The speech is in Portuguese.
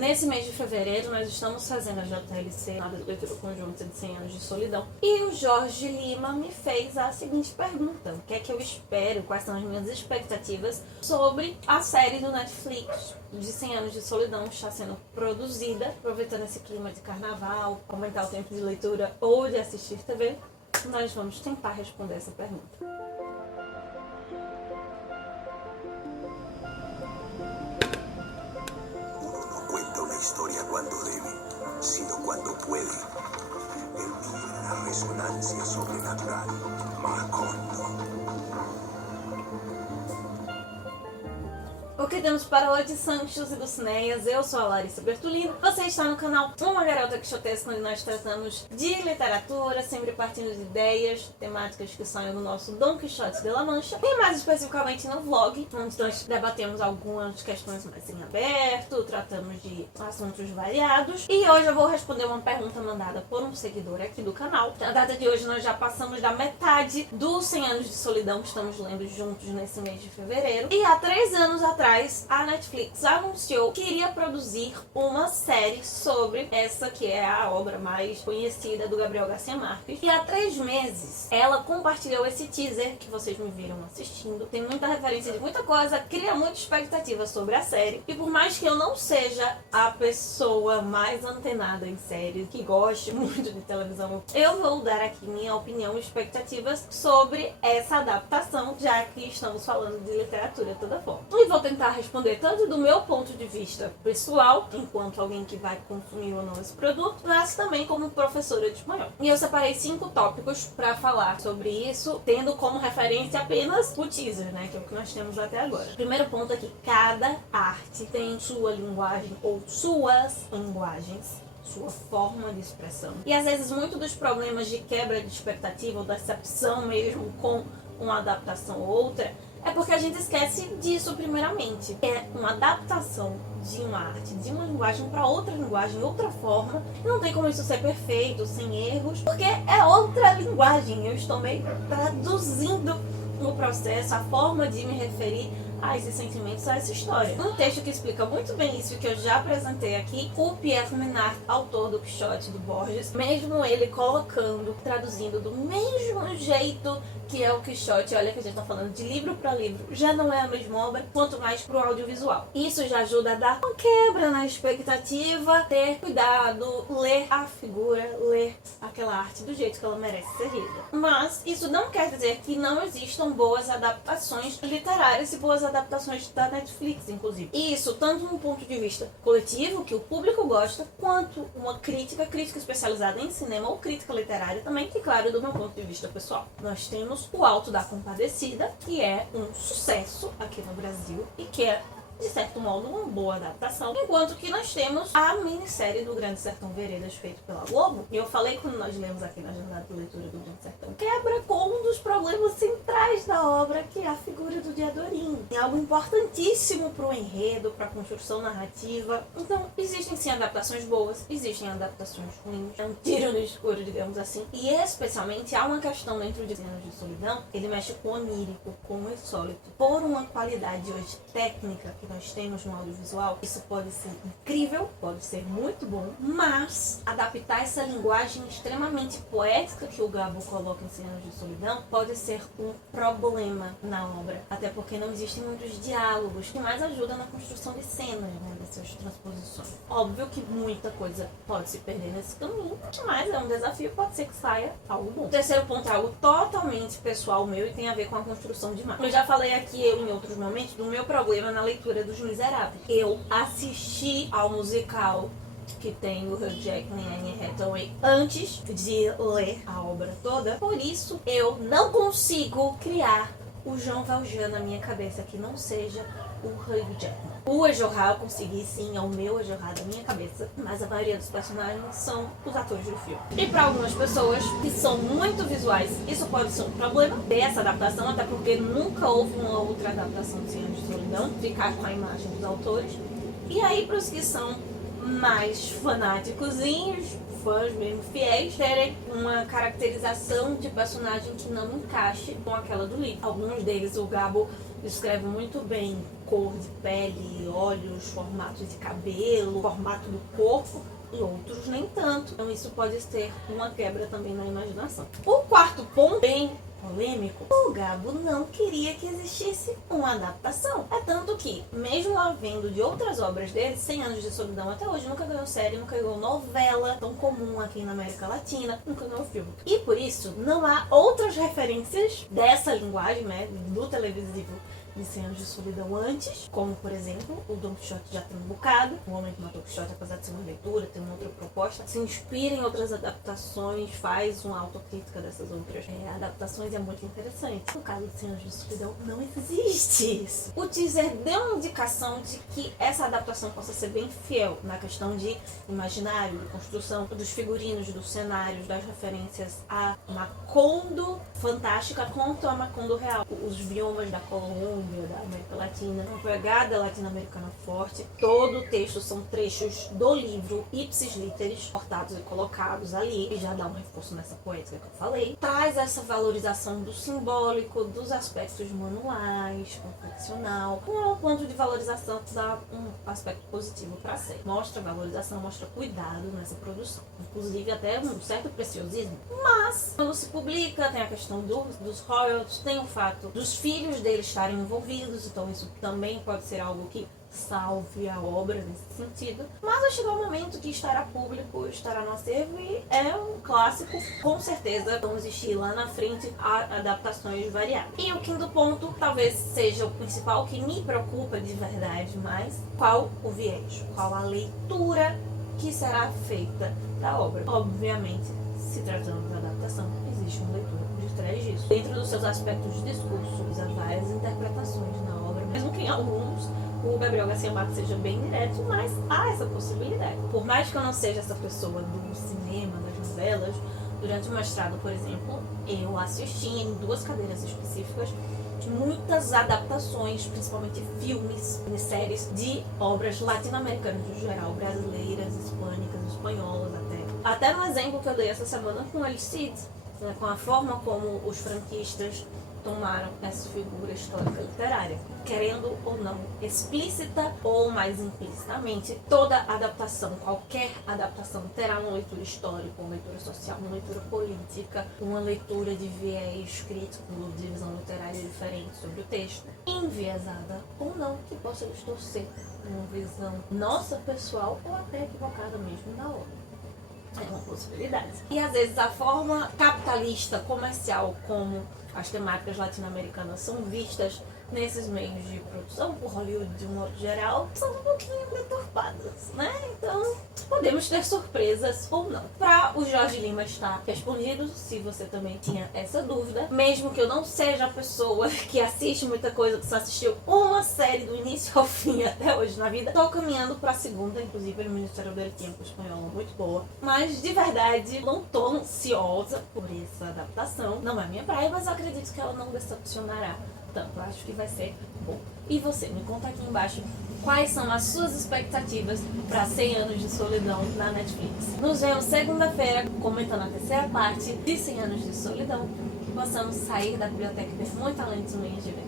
Nesse mês de fevereiro, nós estamos fazendo a JLC, a leitura conjunta de 100 anos de solidão. E o Jorge Lima me fez a seguinte pergunta: o que é que eu espero, quais são as minhas expectativas sobre a série do Netflix de 100 anos de solidão que está sendo produzida, aproveitando esse clima de carnaval, aumentar o tempo de leitura ou de assistir TV. Nós vamos tentar responder essa pergunta. Historia cuando debe, sino cuando puede. Él tiene la resonancia sobrenatural. Macondo. O que temos para hoje, Sanchos e Dulcineias? Eu sou a Larissa Bertolino. Você está no canal Uma Garota Quixotesca, onde nós tratamos de literatura, sempre partindo de ideias, temáticas que saem do nosso Dom Quixote de La Mancha. E mais especificamente no vlog, onde nós debatemos algumas questões mais em aberto, tratamos de assuntos variados. E hoje eu vou responder uma pergunta mandada por um seguidor aqui do canal. Na data de hoje nós já passamos da metade dos 100 anos de solidão que estamos lendo juntos nesse mês de fevereiro. E há 3 anos atrás, a Netflix anunciou que iria produzir uma série sobre essa que é a obra mais conhecida do Gabriel Garcia Marques. E há 3 meses ela compartilhou esse teaser que vocês me viram assistindo. Tem muita referência de muita coisa, cria muita expectativa sobre a série. E por mais que eu não seja a pessoa mais antenada em séries, que goste muito de televisão, eu vou dar aqui minha opinião e expectativas sobre essa adaptação, já que estamos falando de literatura de toda forma. E vou tentar responder tanto do meu ponto de vista pessoal, enquanto alguém que vai consumir ou não esse produto, mas também como professora de espanhol. E eu separei 5 tópicos para falar sobre isso, tendo como referência apenas o teaser, né, que é o que nós temos até agora. Primeiro ponto aqui: cada arte tem sua linguagem ou suas linguagens, sua forma de expressão. E às vezes muito dos problemas de quebra de expectativa ou decepção mesmo com uma adaptação ou outra é porque a gente esquece disso primeiramente. É uma adaptação de uma arte, de uma linguagem para outra linguagem, outra forma. E não tem como isso ser perfeito, sem erros, porque é outra linguagem. Eu estou meio traduzindo o processo, a forma de me referir a esses sentimentos, a essa história. Um texto que explica muito bem isso, que eu já apresentei aqui, o Pierre Menard, autor do Quixote do Borges, mesmo ele colocando, traduzindo do mesmo jeito que é o Quixote. Olha que a gente tá falando de livro para livro, já não é a mesma obra, quanto mais pro audiovisual. Isso já ajuda a dar uma quebra na expectativa, ter cuidado, ler a figura, ler aquela arte do jeito que ela merece ser lida. Mas isso não quer dizer que não existam boas adaptações literárias e boas adaptações da Netflix, inclusive. Isso tanto no ponto de vista coletivo, que o público gosta, quanto uma crítica especializada em cinema ou crítica literária também, e claro, do meu ponto de vista pessoal. Nós temos o Alto da Compadecida, que é um sucesso aqui no Brasil e que é, de certo modo, uma boa adaptação. Enquanto que nós temos a minissérie do Grande Sertão Veredas, feito pela Globo. E eu falei quando nós lemos aqui na jornada de leitura do Grande Sertão, quebra com um dos problemas centrais da obra, que é a figura do Diadorim. É algo importantíssimo para o enredo, para a construção narrativa. Então, existem sim adaptações boas, existem adaptações ruins. É um tiro no escuro, digamos assim. E especialmente há uma questão dentro de 100 anos de solidão, ele mexe com o onírico, com o insólito. Por uma qualidade hoje técnica que nós temos no audiovisual, isso pode ser incrível, pode ser muito bom, mas adaptar essa linguagem extremamente poética que o Gabo coloca em 100 anos de solidão pode ser um problema na obra, até porque não existem muitos diálogos, que mais ajuda na construção de cenas, né, dessas transposições. Óbvio que muita coisa pode se perder nesse caminho, mas é um desafio, pode ser que saia algo bom. O terceiro ponto é algo totalmente pessoal meu e tem a ver com a construção de imagem. Eu já falei aqui em outros momentos do meu problema na leitura dos Miseráveis. Eu assisti ao musical que tem o Hugh Jackman e Anne Hathaway antes de ler a obra toda. Por isso, eu não consigo criar o Jean Valjean na minha cabeça que não seja o Hugh Jackman. O Ajorra eu consegui sim, é o meu Ajorra da minha cabeça, mas a maioria dos personagens são os atores do filme. E para algumas pessoas que são muito visuais, isso pode ser um problema dessa adaptação, até porque nunca houve uma outra adaptação de 100 anos de solidão, ficar com a imagem dos autores. E aí, para os que são mais fanáticozinhos, fãs mesmo fiéis, terem uma caracterização de personagem que não encaixe com aquela do livro. Alguns deles o Gabo descreve muito bem cor de pele, olhos, formato de cabelo, formato do corpo, e outros nem tanto. Então isso pode ser uma quebra também na imaginação. O quarto ponto, bem polêmico, o Gabo não queria que existisse uma adaptação. É tanto que, mesmo havendo de outras obras dele, 100 Anos de Solidão até hoje nunca ganhou série, nunca ganhou novela, tão comum aqui na América Latina, nunca ganhou filme. E por isso, não há outras referências dessa linguagem, né, do televisivo de 100 Anos de Solidão antes, como por exemplo, o Don Quixote já tem um bocado, O Homem que Matou o Quixote, apesar de ser uma leitura, tem uma outra proposta, se inspira em outras adaptações, faz uma autocrítica dessas outras adaptações, é muito interessante. No caso de 100 Anos de Solidão, não existe isso. O teaser deu uma indicação de que essa adaptação possa ser bem fiel na questão de imaginário, de construção dos figurinos, dos cenários, das referências a Macondo fantástica quanto a Macondo real. Os biomas da Colômbia, da América Latina, uma pegada latino-americana forte. Todo o texto são trechos do livro Ipsis Literis, cortados e colocados ali, e já dá um reforço nessa poética que eu falei. Traz essa valorização do simbólico, dos aspectos manuais, confeccional, com um ponto de valorização que dá um aspecto positivo para a série. Mostra valorização, mostra cuidado nessa produção, inclusive até um certo preciosismo. Mas, quando se publica, tem a questão dos royalties, tem o fato dos filhos dele estarem envolvidos, então isso também pode ser algo que salve a obra nesse sentido. Mas vai chegar um momento que estará público, estará no acervo e é um clássico. Com certeza vão existir lá na frente adaptações variadas. E o quinto ponto talvez seja o principal que me preocupa de verdade mais. Qual o viés? Qual a leitura que será feita da obra? Obviamente, se tratando de adaptação, existe uma leitura por trás disso. Dentro dos seus aspectos de discurso, há várias interpretações na obra, mesmo que em alguns o Gabriel Garcia Marques seja bem direto, mas há essa possibilidade. Por mais que eu não seja essa pessoa do cinema, das novelas, durante o mestrado, por exemplo, eu assisti em 2 cadeiras específicas muitas adaptações, principalmente filmes, séries de obras latino-americanas no geral, brasileiras, hispânicas, espanholas até no exemplo que eu dei essa semana com El Cid, né, com a forma como os franquistas tomaram essa figura histórica literária, querendo ou não, explícita ou mais implicitamente, toda adaptação, qualquer adaptação terá uma leitura histórica, uma leitura social, uma leitura política, uma leitura de viés crítico, de visão literária diferente sobre o texto, enviesada ou não, que possa distorcer uma visão nossa pessoal ou até equivocada mesmo da obra. É uma possibilidade. E às vezes a forma capitalista, comercial, como as temáticas latino-americanas são vistas nesses meios de produção, por Hollywood de um modo geral, são um pouquinho deturpadas, né? Então, podemos ter surpresas ou não. Para o Jorge Lima estar respondido, se você também tinha essa dúvida, mesmo que eu não seja a pessoa que assiste muita coisa, que só assistiu uma série do início ao fim até hoje na vida, estou caminhando para a segunda, inclusive no Ministério del Tiempo espanhola, muito boa. Mas, de verdade, não estou ansiosa por essa adaptação. Não é minha praia, mas eu acredito que ela não decepcionará. Portanto, acho que vai ser bom. E você, me conta aqui embaixo quais são as suas expectativas para 100 Anos de Solidão na Netflix. Nos vemos segunda-feira comentando a terceira parte de 100 Anos de Solidão, que possamos sair da biblioteca e ter muito além dos meios de ver.